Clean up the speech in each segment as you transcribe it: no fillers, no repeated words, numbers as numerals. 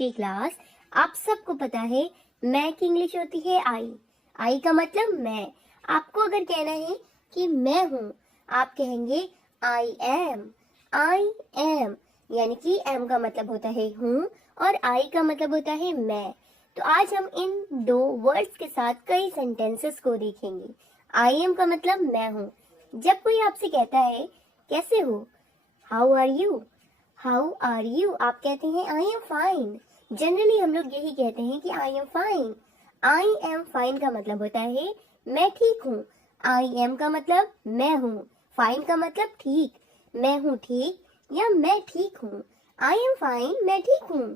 की क्लास। आप सबको पता है मैं की इंग्लिश होती है आई का मतलब मैं। आपको अगर कहना है कि मैं हूँ, आप कहेंगे आई एम, यानी कि एम का मतलब होता है हूँ और आई का मतलब होता है मैं। तो आज हम इन दो वर्ड्स के साथ कई सेंटेंसेस को देखेंगे। आई एम का मतलब मैं हूँ। जब कोई आपसे कहता है कैसे हो, हाउ आर यू, आप कहते हैं आई एम फाइन। जनरली हम लोग यही कहते हैं कि I am fine. I am fine का मतलब होता है मैं ठीक हूँ। आई एम का मतलब मैं हूँ, फाइन का मतलब ठीक। मैं हूँ ठीक या मैं ठीक हूँ। आई एम फाइन, मैं ठीक हूँ।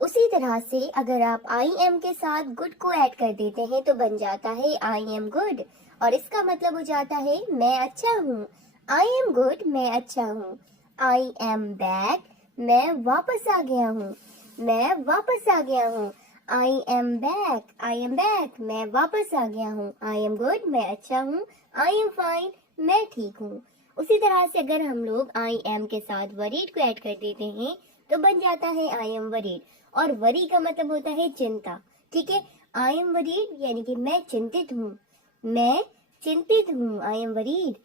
उसी तरह से अगर आप आई एम के साथ गुड को ऐड कर देते हैं तो बन जाता है आई एम गुड, और इसका मतलब हो जाता है मैं अच्छा हूँ। आई एम गुड, मैं अच्छा हूँ। आई एम बैक, मैं वापस आ गया हूँ। मैं वापस आ गया हूँ। आई एम बैक, मैं वापस आ गया हूँ। आई एम गुड, मैं अच्छा हूँ। आई एम फाइन, मैं ठीक हूँ। उसी तरह से अगर हम लोग आई एम के साथ वरीड को ऐड कर देते हैं तो बन जाता है आई एम वरीड, और वरी का मतलब होता है चिंता। ठीक है, आई एम वरीड यानी कि मैं चिंतित हूँ। मैं चिंतित हूँ, I am worried.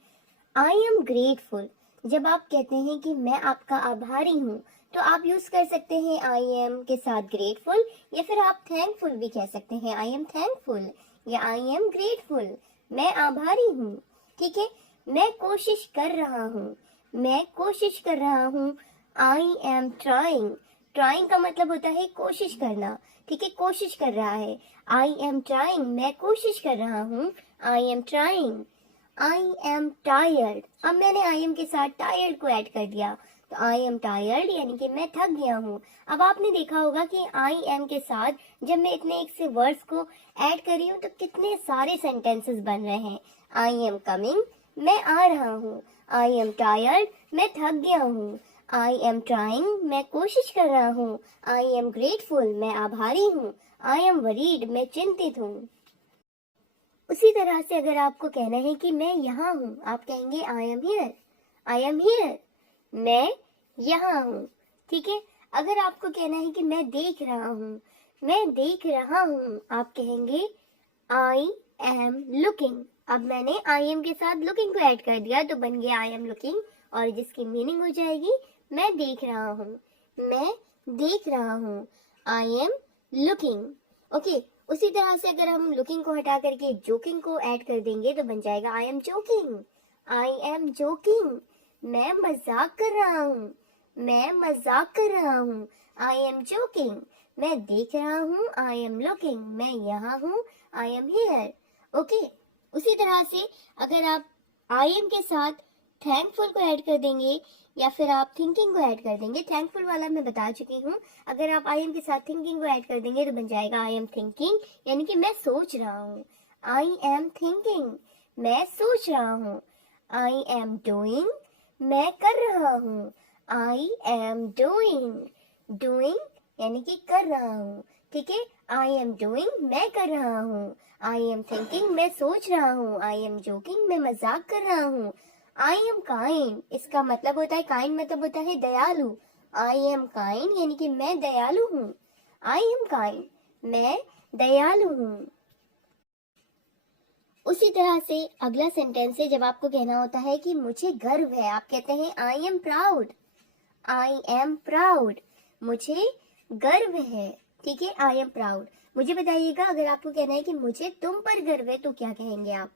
I am grateful, जब आप कहते हैं कि मैं आपका आभारी हूँ तो आप यूज कर सकते हैं आई एम के साथ ग्रेटफुल, या फिर आप थैंकफुल भी कह सकते हैं। आई एम थैंकफुल या आई एम ग्रेटफुल, मैं आभारी हूँ। ठीक है, मैं कोशिश कर रहा हूँ। मैं कोशिश कर रहा हूँ। आई एम ट्राइंग, ट्राइंग का मतलब होता है कोशिश करना। ठीक है, कोशिश कर रहा है। आई एम ट्राइंग, मैं कोशिश कर रहा हूँ। I am trying. I am tired, अब मैंने आई एम के साथ टायर्ड को ऐड कर दिया तो आई एम टायर्ड यानी कि मैं थक गया हूँ। अब आपने देखा होगा कि आई एम के साथ जब मैं इतने एक से वर्ड्स को ऐड कर रही हूँ तो कितने सारे सेंटेंसेस बन रहे हैं। आई एम कमिंग, मैं आ रहा हूँ। आई एम टायर्ड, मैं थक गया हूँ। आई एम ट्राइंग, मैं कोशिश कर रहा हूँ। आई एम ग्रेटफुल, मैं आभारी हूँ। आई एम वरीड, मैं चिंतित हूँ। उसी तरह से अगर आपको कहना है कि मैं यहाँ हूँ, आप कहेंगे I am here. I am here, मैं यहाँ हूँ। ठीक है, अगर आपको कहना है कि मैं देख रहा हूँ, मैं देख रहा हूँ, आप कहेंगे आई एम लुकिंग। अब मैंने आई एम के साथ लुकिंग को ऐड कर दिया तो बन गया आई एम लुकिंग, और जिसकी मीनिंग हो जाएगी मैं देख रहा हूँ। मैं देख रहा हूँ, आई एम लुकिंग। ओके, उसी तरह से अगर हम लुकिंग को हटा करके जोकिंग को ऐड कर देंगे तो बन जाएगा I am joking. I am joking, मैं मजाक कर रहा हूँ। मैं मजाक कर रहा हूँ। आई एम जोकिंग, मैं देख रहा हूँ। आई एम लुकिंग, मैं यहाँ हूँ। I am here. ओके, उसी तरह से अगर आप आई एम के साथ थैंकफुल को ऐड कर देंगे या फिर आप थिंकिंग को ऐड कर देंगे, थैंकफुल वाला मैं बता चुकी हूँ। अगर आप आई एम के साथ थिंकिंग को ऐड कर देंगे तो बन जाएगा आई एम थिंकिंग, यानी कि मैं सोच रहा हूँ। आई एम थिंकिंग, मैं सोच रहा हूँ। आई एम डूइंग, मैं कर रहा हूँ। आई एम डूइंग, डूइंग यानी कि कर रहा हूँ। ठीक है, आई एम डूइंग, मैं कर रहा हूँ। आई एम थिंकिंग, मैं सोच रहा हूँ। आई एम जोकिंग, मैं मजाक कर रहा हूँ। आई एम काइंड, इसका मतलब होता है काइंड मतलब होता है दयालु। आई एम काइंड यानी कि मैं दयालु हूँ। आई एम काइंड, मैं दयालु हूँ। उसी तरह से अगला सेंटेंस है जब आपको कहना होता है कि मुझे गर्व है, आप कहते हैं I am proud. I am proud, मुझे गर्व है। ठीक है, आई एम प्राउड। मुझे बताइएगा अगर आपको कहना है कि मुझे तुम पर गर्व है तो क्या कहेंगे आप?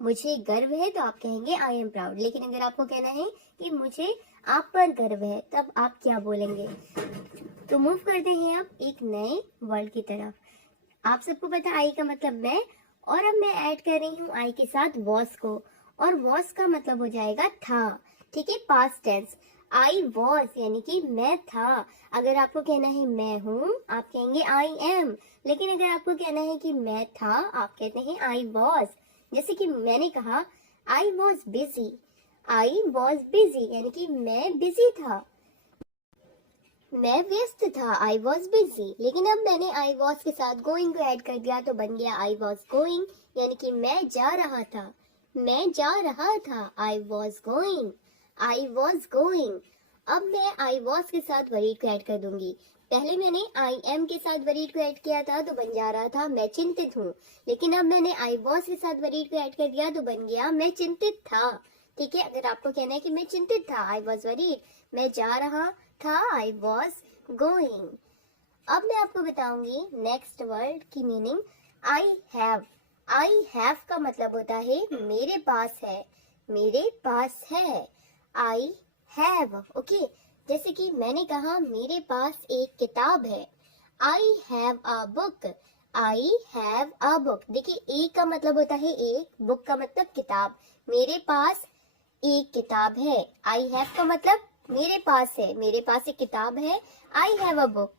मुझे गर्व है तो आप कहेंगे आई एम प्राउड। लेकिन अगर आपको कहना है कि मुझे आप पर गर्व है तब आप क्या बोलेंगे? तो मूव करते हैं आप एक नए वर्ड की तरफ। आप सबको पता आई का मतलब मैं, और अब मैं ऐड कर रही हूँ आई के साथ वॉस को, और वॉस का मतलब हो जाएगा था। ठीक है, पास्ट टेंस। आई वॉज यानी कि मैं था। अगर आपको कहना है मैं हूँ, आप कहेंगे आई एम। लेकिन अगर आपको कहना है कि मैं था, आप कहते हैं आई वॉज। जैसे कि मैंने कहा I was busy. I was busy यानी कि मैं बिजी था, मैं व्यस्त था। I was busy. लेकिन अब मैंने आई वॉज के साथ गोइंग को ऐड कर दिया तो बन गया आई वॉज गोइंग, यानी कि मैं जा रहा था। मैं जा रहा था, I was going. I was going. अब मैं आई वॉज के साथ वरीड को ऐड कर दूंगी। पहले मैंने आई एम के साथ वरीड को ऐड किया था तो बन जा रहा था मैं चिंतित हूँ, लेकिन अब मैंने आई वॉज के साथ वरीड को ऐड कर दिया तो बन गया मैं चिंतित था। ठीक है, अगर आपको कहना है कि मैं चिंतित था, आई वॉज वरीड, मैं जा रहा था, आई वॉज गोइंग। अब मैं आपको बताऊंगी नेक्स्ट वर्ड की meaning. I have. I have का मतलब होता है मेरे पास है, मेरे पास है। I have, okay. जैसे कि मैंने कहा मेरे पास एक किताब है, I have a book. I have a book. देखिए, एक का मतलब होता है एक, बुक का मतलब किताब। मेरे पास एक किताब है। आई हैव का मतलब मेरे पास है, मेरे पास एक किताब है। I have a book.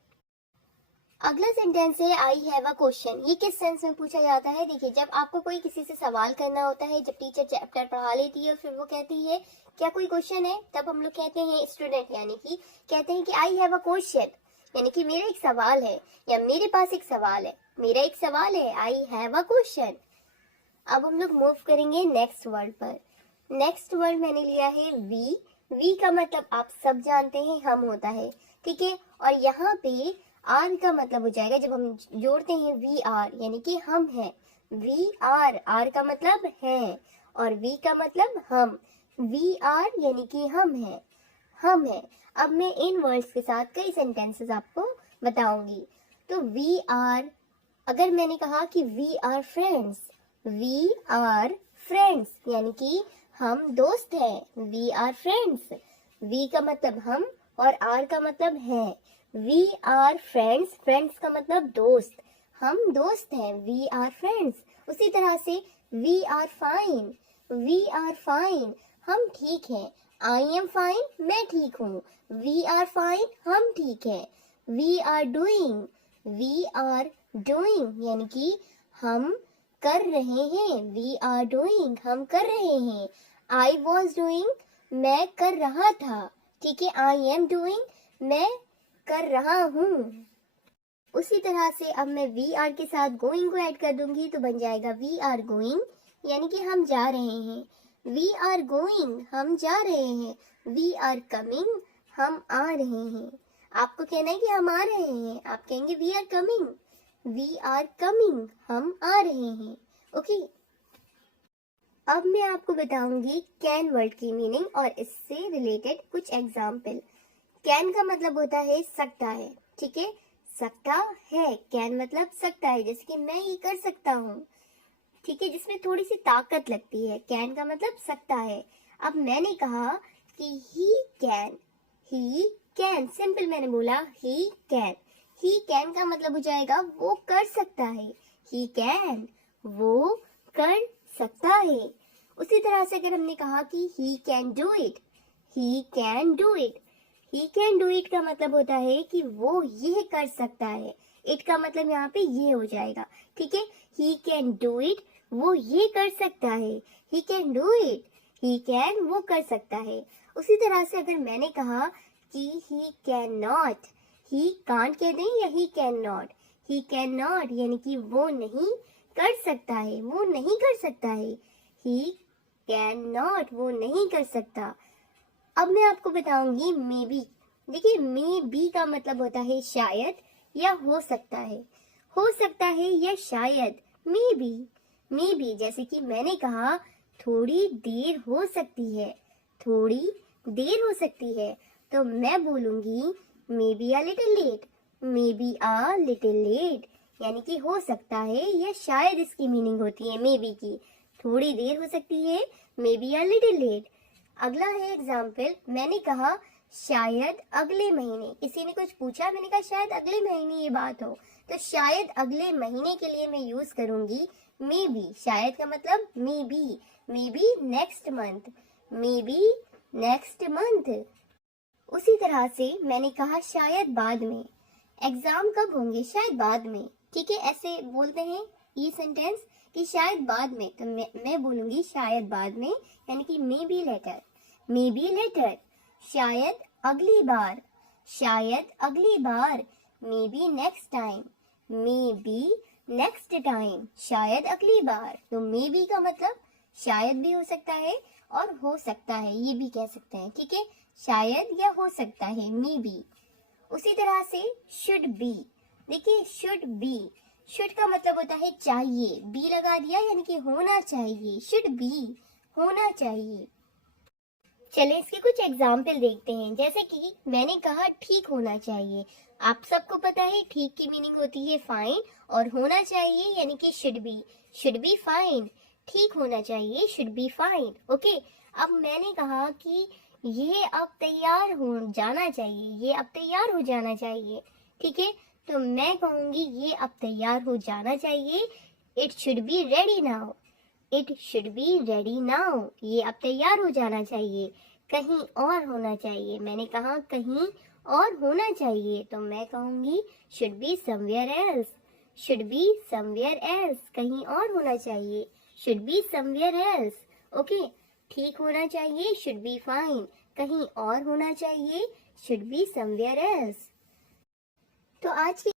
अगला सेंटेंस है आई हैव अ क्वेश्चन। ये किस सेंस में पूछा जाता है? देखिए, जब आपको कोई किसी से सवाल करना होता है, जब टीचर चैप्टर पढ़ा लेती है और फिर वो कहती है क्या कोई क्वेश्चन है, तब हम लोग कहते हैं स्टूडेंट यानी कि कहते हैं कि आई हैव अ क्वेश्चन, यानी कि मेरा एक सवाल है या मेरे पास एक सवाल है, मेरा एक सवाल है, आई हैव अ क्वेश्चन। अब हम लोग मूव करेंगे नेक्स्ट वर्ड पर। नेक्स्ट वर्ड मैंने लिया है वी। वी का मतलब आप सब जानते हैं हम होता है, ठीक है। और यहाँ पे आर का मतलब हो जाएगा, जब हम जोड़ते हैं वी आर यानी कि हम हैं। वी आर, आर का मतलब है और वी का मतलब हम। वी आर यानी कि हम हैं, हम हैं। अब मैं इन वर्ड्स के साथ कई सेंटेंसेस आपको बताऊंगी। तो वी आर, अगर मैंने कहा कि we are friends, we are friends यानी कि हम दोस्त हैं। We are friends. वी का मतलब हम और आर का मतलब है। वी आर फ्रेंड्स, फ्रेंड्स का मतलब दोस्त, हम दोस्त हैं। We are friends. उसी तरह से we are fine, we are fine, हम ठीक हैं। आई एम फाइन, मैं ठीक हूँ। वी आर फाइन, हम ठीक हैं। We are doing, we are doing यानी कि हम कर रहे हैं। वी आर डूइंग, हम कर रहे हैं। आई वॉज डूइंग, मैं कर रहा था, ठीक है। आई एम डूइंग, मैं कर रहा हूँ। उसी तरह से अब मैं वी आर के साथ गोइंग को ऐड कर दूंगी तो बन जाएगा वी आर गोइंग, यानी कि हम जा रहे हैं। वी आर गोइंग, हम जा रहे हैं। वी आर कमिंग, हम आ रहे हैं। आपको कहना है कि हम आ रहे हैं, आप कहेंगे we are coming. We are coming, हम आ रहे हैं, ओके। अब मैं आपको बताऊंगी कैन वर्ड की मीनिंग और इससे रिलेटेड कुछ एग्जाम्पल। कैन का मतलब होता है सकता है, ठीक है। सकता है, कैन मतलब सकता है, जैसे कि मैं ये कर सकता हूँ, ठीक है, जिसमें थोड़ी सी ताकत लगती है। कैन का मतलब सकता है। अब मैंने कहा कि he can, he can, simple मैंने बोला ही कैन। ही कैन का मतलब हो जाएगा वो कर सकता है। ही कैन, वो कर सकता है। उसी तरह से अगर हमने कहा कि he can do it, he can do it, he can do it का मतलब होता है कि वो ये कर सकता है। इट का मतलब यहाँ पे ये हो जाएगा, ठीक है। ही कैन डू इट, वो ये कर सकता है। He can do it, he can, वो कर सकता है। उसी तरह से अगर मैंने कहा कि he can not, he can't कह दें या he can not, he can not यानी कि वो नहीं कर सकता है, वो नहीं कर सकता है। ही कैन नॉट, वो नहीं कर सकता। अब मैं आपको बताऊंगी मे बी। देखिए, मे बी का मतलब होता है शायद या हो सकता है, हो सकता है या शायद। मे बी, मे बी, जैसे कि मैंने कहा थोड़ी देर हो सकती है, थोड़ी देर हो सकती है, तो मैं बोलूंगी may be a little late, may be a little late, यानी कि हो सकता है या शायद इसकी मीनिंग होती है मे बी की। थोड़ी देर हो सकती है, may be a little late. अगला है एग्जाम्पल, मैंने कहा शायद अगले महीने, किसी ने कुछ पूछा, मैंने कहा शायद अगले महीने ये बात हो, तो शायद अगले महीने के लिए मैं यूज करूंगी मे बी। शायद का मतलब may be next month, may be next month. उसी तरह से मैंने कहा शायद बाद में, एग्जाम कब होंगे, शायद बाद में, ठीक है। ऐसे बोलते हैं ये सेंटेंस कि शायद बाद में, तो मैं बोलूंगी शायद बाद में, यानी कि maybe later, maybe later. शायद अगली बार, शायद अगली बार। Maybe next time, maybe next time, शायद अगली बार। तो मे बी का मतलब शायद भी हो सकता है और हो सकता है ये भी कह सकते हैं, ठीक है। शायद या हो सकता है, मे बी। उसी तरह से शुड बी, देखिए शुड बी, शुड का मतलब होता है चाहिए, बी लगा दिया यानी कि होना चाहिए, शुड बी होना चाहिए। चले इसके कुछ एग्जाम्पल देखते हैं। जैसे कि मैंने कहा ठीक होना चाहिए, आप सबको पता है ठीक की मीनिंग होती है फाइन, और होना चाहिए यानी कि शुड बी फाइन, ठीक होना चाहिए, शुड बी फाइन। ओके, अब मैंने कहा कि ये अब तैयार हो जाना चाहिए, ये अब तैयार हो जाना चाहिए, ठीक है, तो मैं कहूंगी ये अब तैयार हो जाना चाहिए, it should be ready now, it should be ready now, ये अब तैयार हो जाना चाहिए। कहीं और होना चाहिए, मैंने कहा कहीं और होना चाहिए, तो मैं कहूंगी should be somewhere else, should be somewhere else, कहीं और होना चाहिए, should be somewhere else. Okay, ठीक होना चाहिए, शुड बी फाइन, कहीं और होना चाहिए, शुड बी समवेयर एल्स। तो आज की